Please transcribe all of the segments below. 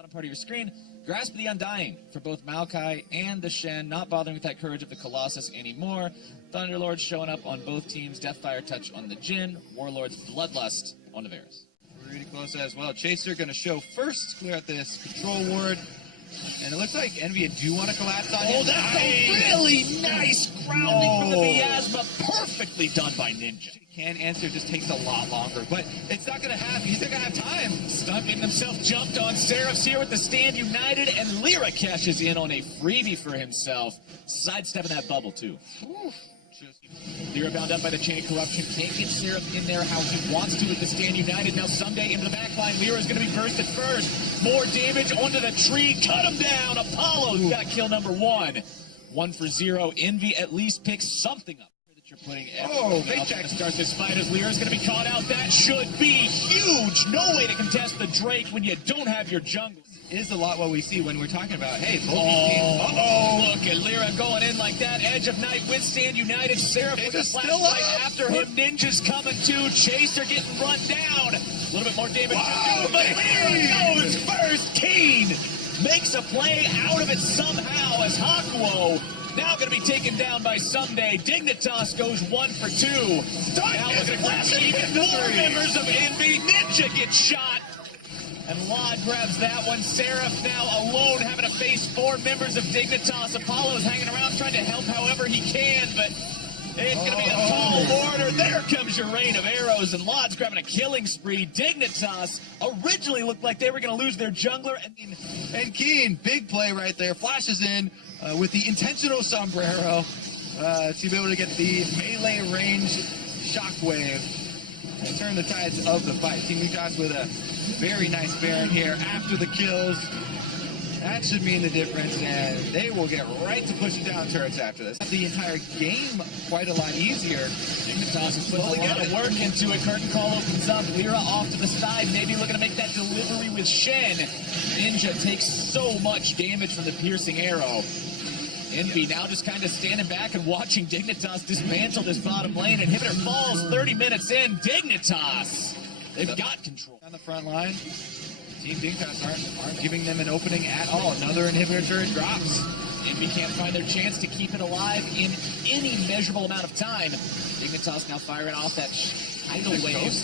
Bottom part of your screen, grasp the Undying for both Maokai and the 𝐠hen, not bothering with that courage of the Colossus anymore. Thunderlords showing up on both teams, Deathfire Touch on the 𝐿, Warlords Bloodlust on the 𝐻𝑣𝑟𝑢s. Pretty close as well. 𝐤𝐴𝑟 going to show first, clear out this control ward. And it looks like EnVy do want to collapse on him. Oh, that's a really nice grounding from the 𝐵𝐴𝑠ma. Perfectly done by Ninja. Can answer, just takes a lot longer, but it's not going to happen. He's not going to have time. Stunt getting himself jumped on. Seraph's here with the stand united, and Lyra cashes in on a freebie for himself. Sidestepping that bubble, too. Lyra bound up by the chain of corruption. Can't get Seraph in there how he wants to with the stand united. Now Someday into the backline. Lyra is going to be bursted first. More damage onto the tree. Cut him down. Apollo's got kill number 1. 1 for 0. EnVy at least picks something up. You're putting big check to start this fight as Lyra's going to be caught out. That should be huge. No way to contest the Drake when you don't have your jungle. Is a lot what we see when we're talking about, hey, both look at Lyra going in like that. Edge of Night with stand united. Seraph with a flashlight after him. Ninja's coming too. 𝐤𝐴𝑟 getting run down. A little bit more damage to do, but Lyra goes first. 𝐾 makes a play out of it somehow as Hakuo now going to be taken down by Someday. Dignitas goes 1 for 2. Now we're going to clash even more members of EnVy. Ninja gets shot. And Lod grabs that one. Seraph now alone having to face 4 members of Dignitas. Apollo's hanging around trying to help however he can, but it's going to be a tall order. There comes your rain of arrows, and Lod's grabbing a killing spree. Dignitas originally looked like they were going to lose their jungler. And 𝐾, big play right there. Flashes in with the intentional sombrero to be able to get the melee range shockwave and turn the tides of the fight. Team Dignitas with a very nice Baron here after the kills. That should mean the difference, and they will get right to pushing down turrets after this. The entire game quite a lot easier. Dignitas is putting a lot of work into it. Curtain call opens up. Lyra off to the side, maybe looking to make that delivery with 𝐠hen. Ninja takes so much damage from the piercing arrow. EnVy now just kind of standing back and watching Dignitas dismantle this bottom lane. Inhibitor falls 30 minutes in. Dignitas, they've got control. On the front line, Team Dignitas aren't giving them an opening at all. Another inhibitor turret drops. EnVy can't find their chance to keep it alive in any measurable amount of time. Dignitas now firing off that tidal wave.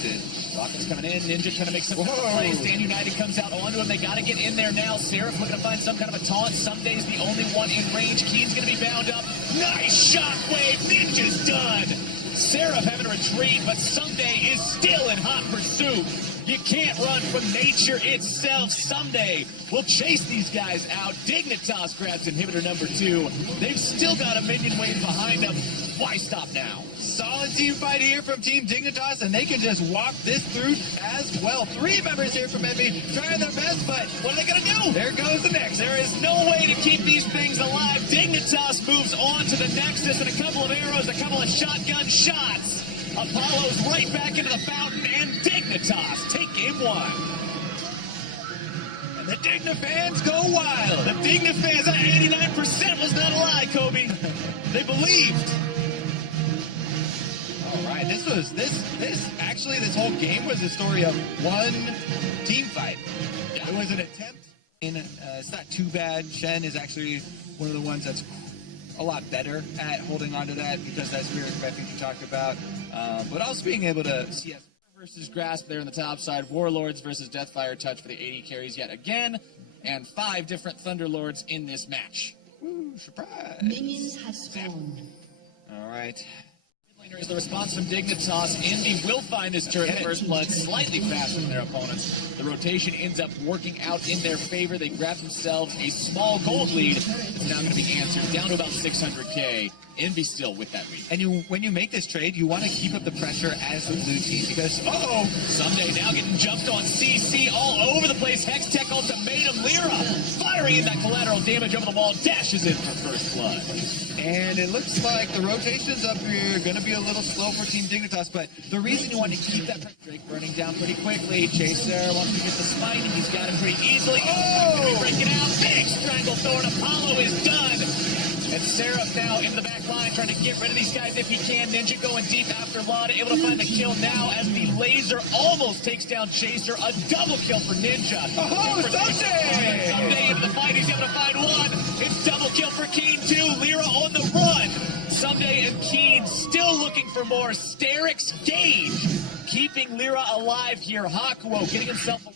Rockets coming in. Ninja trying to make some kind of play. Stand United comes out onto him. They got to get in there now. Seraph looking to find some kind of a taunt. Someday's the only one in range. 𝐾's going to be bound up. Nice shockwave. Ninja's done. Seraph having to retreat, but Someday is still in hot pursuit. You can't run from nature itself. Someday will chase these guys out. Dignitas grabs inhibitor number 2. They've still got a minion wave behind them. Why stop now? Solid team fight here from Team Dignitas, and they can just walk this through as well. 3 members here from EnVy trying their best, but what are they going to do? There goes the Nexus. There is no way to keep these things alive. Dignitas moves on to the Nexus, and a couple of arrows, a couple of shotgun shots. Apollo's right back into the fountain, and Dignitas take game 1. And the Digna fans go wild. The Digna fans, that 89% was not a lie, Kobe. They believed. All right, this whole game was a story of one team fight. Yeah. It was an attempt. It's not too bad. 𝐠hen is actually one of the ones that's a lot better at holding on to that because that spirit effect you talked about. But also being able to see versus Grasp there on the top side. Warlords versus Deathfire Touch for the AD carries yet again. And 5 different Thunderlords in this match. Ooh, surprise. Minions have spawned. All right. Is the response from Dignitas. EnVy will find this turret first blood slightly faster than their opponents. The rotation ends up working out in their favor. They grab themselves a small gold lead. It's now going to be answered down to about 600k. EnVy still with that lead. And when you make this trade, you want to keep up the pressure as the blue team because, Someday now getting jumped on CC all over the place. Hextech ultimatum. Lyra firing in that collateral damage over the wall. Dashes in for first blood. And it looks like the rotations up here are going to be a little slow for Team Dignitas, but the reason you want to keep that Drake burning down pretty quickly. 𝐤𝐴𝑟 wants to get the smite, and he's got him pretty easily. Breaking out. Big Stranglethorn. Apollo is done. And Seraph now in the back line trying to get rid of these guys if he can. Ninja going deep after Lod, able to find the kill now as the laser almost takes down 𝐤𝐴𝑟. A double kill for Ninja. Someday! 𝐸 still looking for more. 𝐠𝐸𝐴𝐥 keeping Lyra alive here. 𝐸𝐴𝐻𝑒𝐻 getting himself away.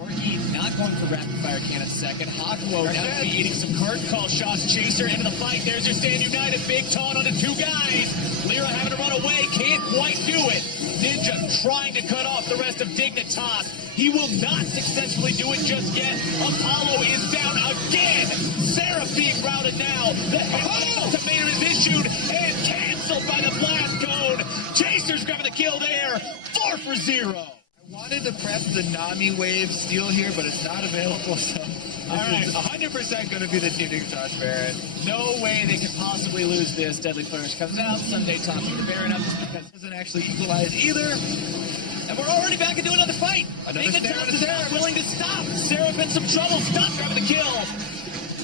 Or 𝐸 not going for rapid fire cannon second. 𝐸𝐴𝐻𝑒𝐻 now going to be eating some curtain call shots. Chaser into the fight. There's your Stand United. Big taunt onto two guys. Lyra having to run away. Can't quite do it. Ninja trying to cut off the rest of Dignitas. He will not successfully do it just yet. Apollo is down again. Seraph being routed now. The ultimatum is issued and canceled by the blast cone. Chaser's grabbing the kill there. 4 for 0. I wanted to prep the Nami wave steal here, but it's not available, so this is 100% going to be the Team Dignitas Baron. No way they could possibly lose this. Deadly Flourish comes out. Sunday tossing the Baron up just because It doesn't actually equalize either. and we're already back into another fight. Dignitas is not willing to stop. Seraph in some trouble. Stop grabbing the kill.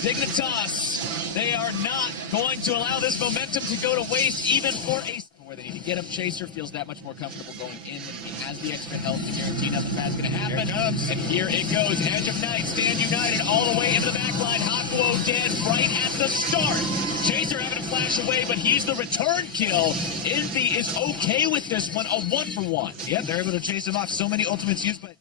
Dignitas, they are not going to allow this momentum to go to waste even for a where they need to get him. Chaser feels that much more comfortable going in than he has the extra health to guarantee nothing bad's going to happen. And here it goes. Edge of Night, Stand United all the way into the back line. 𝐸𝐻𝑒𝐻 dead right at the start. Chaser having to flash away, but he's the return kill. EnVy is okay with this one, a 1-for-1. Yeah, they're able to chase him off. So many ultimates used, but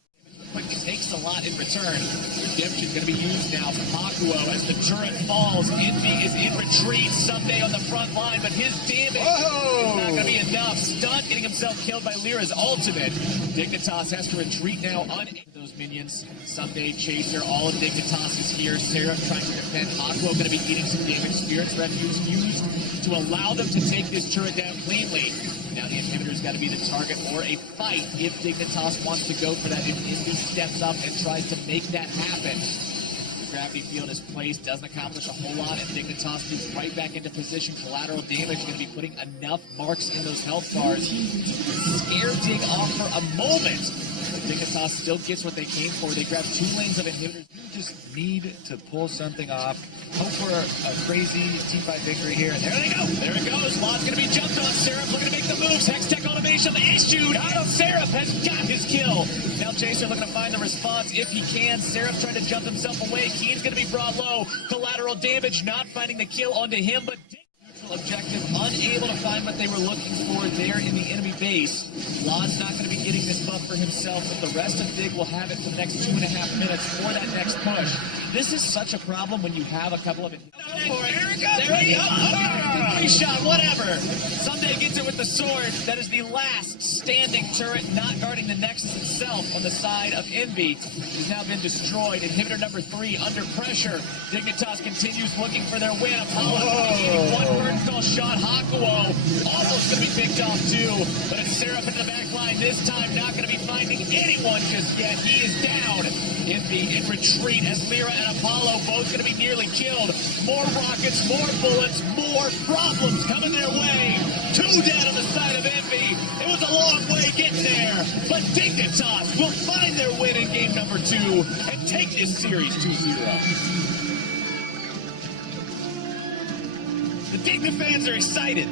Quickly takes a lot in return. Redemption going to be used now from 𝐸𝐻𝑒𝐻 as the turret falls. EnVy is in retreat. Someday on the front line, but his damage is not going to be enough. Stun getting himself killed by Lyra's ultimate. Dignitas has to retreat now unable those minions. Someday Chaser, all of Dignitas is here. Seraph trying to defend. 𝐸𝐻𝑒𝐻 going to be eating some damage. Spirit's Refuge used to allow them to take this turret down cleanly. Now the inhibitor's got to be the target or a fight if Dignitas wants to go for that. If EnVy steps up and tries to make that happen. The gravity field is placed, doesn't accomplish a whole lot, and Dignitas moves right back into position. Collateral damage going to be putting enough marks in those health bars to scare Dig off for a moment. But Dignitas still gets what they came for. They grab 2 lanes of inhibitors. you just need to pull something off. Hope for a crazy teamfight victory here. And there they go. There it goes. Lot's going to be jumped on. Seraph looking to make the moves. Hextech automation issued. Out of Seraph has got his kill. Now Chaser looking to find the response if he can. Seraph trying to jump himself away. 𝐸's going to be brought low. Collateral damage, not finding the kill onto him, but objective, unable to find what they were looking for there in the enemy base. Lod's not going to be getting this buff for himself, but the rest of Dig will have it for the next 2.5 minutes for that next push. This is such a problem when you have a couple of it. There it goes. There it goes. Free shot, whatever. Someday gets it with the sword. That is the last standing turret not guarding the Nexus itself on the side of EnVy. It has now been destroyed. Inhibitor number 3 under pressure. Dignitas continues looking for their win. Apollo eating one vertical shot. 𝐸𝐻𝑒𝐻 almost going to be picked off too, but it's Seraph into the back line. This time not going to be finding anyone just yet. He is down. EnVy in retreat as Lyra and Apollo both going to be nearly killed. More rockets, more bullets, more problems coming their way. 2 dead on the side of EnVy. It was a long way getting there, but Dignitas will find their win in game number 2 and take this series 2-0. The Digna fans are excited.